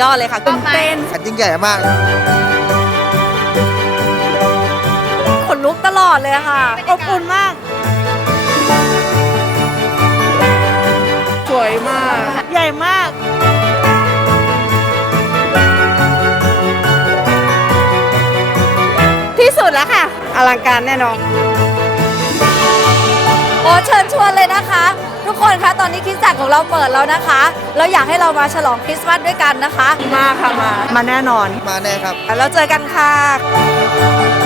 ยอดเลยค่ะตื่นเต้นขันยิ่งใหญ่มาก ขนลุกตลอดเลยค่ะขอบคุณมาก สวยมาก ใหญ่มาก ที่สุดแล้วค่ะ อลังการแน่นอนโอ้เชิญชวนเลยนะคะคะตอนนี้คริสจักรของเราเปิดแล้วนะคะ เราอยากให้เรามาฉลองคริสต์มาสด้วยกันนะคะ มาค่ะ มา มาแน่นอน มาแน่ครับ แล้วเจอกันค่ะ